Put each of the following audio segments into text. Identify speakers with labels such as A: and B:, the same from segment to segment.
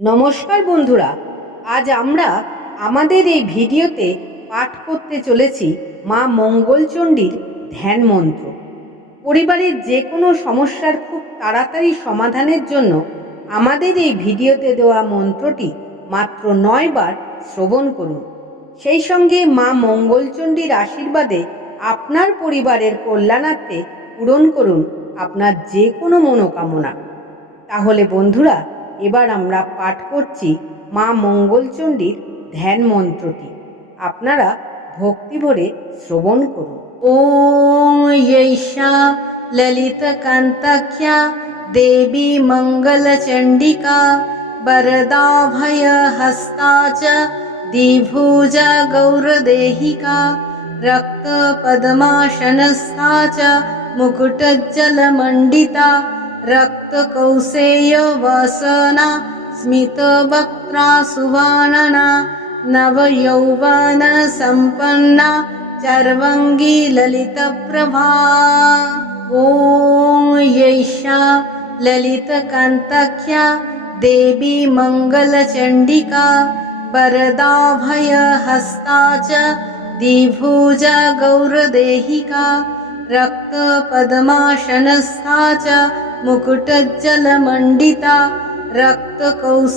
A: নমস্কার বন্ধুরা, আজ আমরা আমাদের এই ভিডিওতে পাঠ করতে চলেছি মা মঙ্গলচণ্ডীর ধ্যান মন্ত্র। পরিবারের যে কোনো সমস্যার খুব তাড়াতাড়ি সমাধানের জন্য আমাদের এই ভিডিওতে দেওয়া মন্ত্রটি মাত্র নয় বার শ্রবণ করুন। সেই সঙ্গে মা মঙ্গলচণ্ডীর আশীর্বাদে আপনার পরিবারের কল্যাণার্থে পূরণ করুন আপনার যে কোনো মনোকামনা। তাহলে বন্ধুরা এবার আমরা পাঠ করছি মা মঙ্গলচণ্ডীর ধ্যান মন্ত্রটি আপনারা ভক্তি ভরে শ্রবণ করুন ওম यैषा ललितकान्ताख्या देवी मङ्गलचण्डिका वरदाभयहस्ता च द्विभुजा गौरदेहिका रक्तपद्मासनस्था च मुकुटज्जलमण्डिता रक्तकौसेयवसना स्मितवक्त्रा सुवाणना नवयौवनसम्पन्ना चर्वङ्गी ललितप्रभा ॐ यैषा ललितकान्ताख्या देवी मङ्गलचण्डिका वरदाभयहस्ता च द्विभुजा गौरदेहिका रक्तपद्मासनस्था च मुकुटज्जलमण्डिता रक्तकौसेयवसना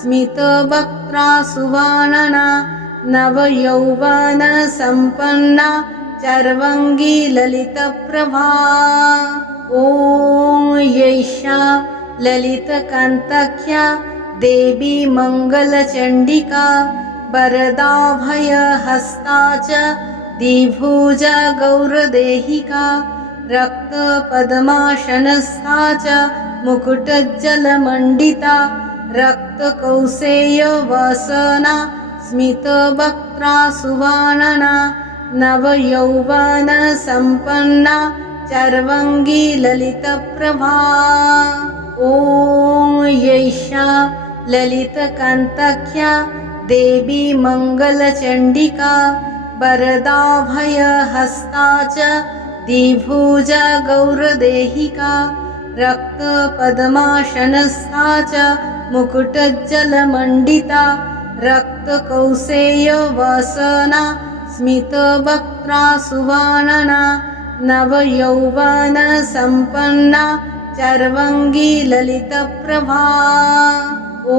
A: स्मितवक्त्रा सुवाणना नवयौवनसम्पन्ना चर्वङ्गी ललितप्रभा ॐ यैषा ललितकान्ताख्या देवी मङ्गलचण्डिका वरदाभयहस्ता च द्विभुजा गौरदेहिका रक्तपद्मासनस्था च मुकुटज्जलमण्डिता रक्तकौसेयवसना स्मितवक्त्रा सुवाणना नवयौवनसम्पन्ना चर्वङ्गी ललितप्रभा ॐ यैषा ललितकान्ताख्या देवी मङ्गलचण्डिका वरदाभयहस्ता च द्विभुजा गौरदेहिका रक्तपद्मासनस्था च मुकुटज्जलमण्डिता रक्तकौसेयवसना स्मितवक्त्रा सुवाणना नवयौवनसम्पन्ना चर्वङ्गी ललितप्रभा। ॐ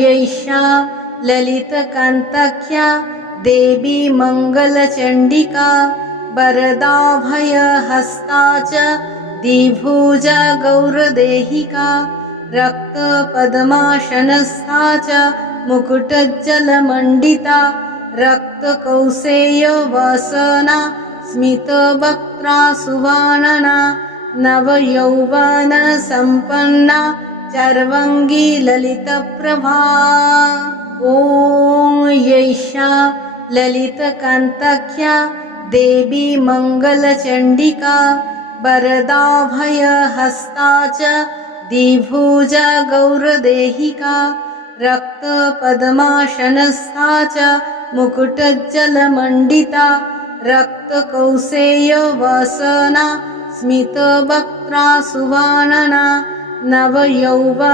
A: यैषा ललितकान्ताख्या देवी मङ्गलचण्डिका वरदाभयहस्ता च द्विभुजा गौरदेहिका रक्तपद्मासनस्था च मुकुटज्जलमण्डिता रक्तकौसेयवसना स्मितवक्त्रा सुवाणना नवयौवनसम्पन्ना चर्वङ्गी ललितप्रभा। ॐ यैषा ललितकान्ताख्या देवी मङ्गलचण्डिका वरदाभयहस्ता च द्विभुजा गौरदेहिका रक्तपद्मासनस्था च मुकुटज्जलमण्डिता रक्तकौसेयवसना स्मितवक्त्रा सुवाणना नवयौवनसम्पन्ना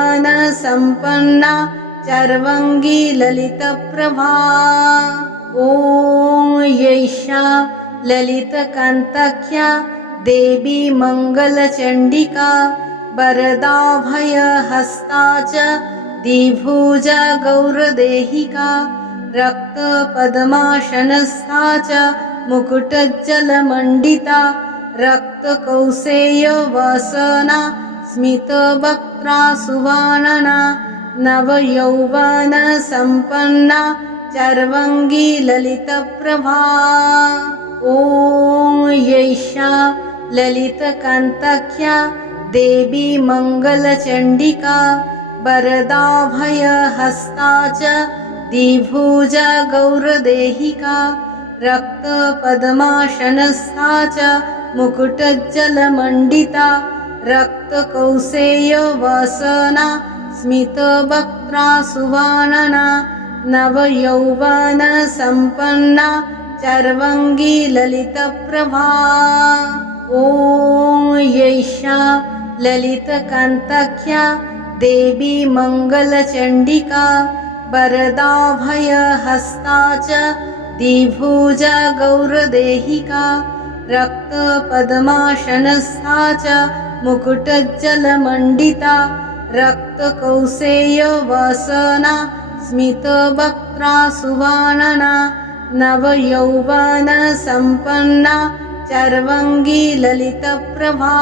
A: चर्वङ्गी ललितप्रभा ॐ यैषा ललितकान्ताख्या देवी मङ्गलचण्डिका वरदाभयहस्ता च द्विभुजा गौरदेहिका रक्तपद्मासनस्था च मुकुटज्जलमण्डिता रक्तकौसेयवसना स्मितवक्त्रा सुवाणना नवयौवनसम्पन्ना चर्वङ्गी ललितप्रभा ॐ यैषा ललितकान्ताख्या देवी मङ्गलचण्डिका वरदाभयहस्ता च द्विभुजा गौरदेहिका रक्तपद्मासनस्था च मुकुटज्जलमण्डिता रक्तकौसेयवसना स्मितवक्त्रा सुवाणना नवयौवनसम्पन्ना चर्वङ्गी ललितप्रभा ॐ यैषा ललितकान्ताख्या देवी मङ्गलचण्डिका वरदाभयहस्ता च द्विभुजा गौरदेहिका रक्तपद्मासनस्था च मुकुटज्जलमण्डिता रक्तकौसेयवसना स्मितवक्त्रा सुवानना नवयौवनसम्पन्ना चर्वङ्गी ललितप्रभा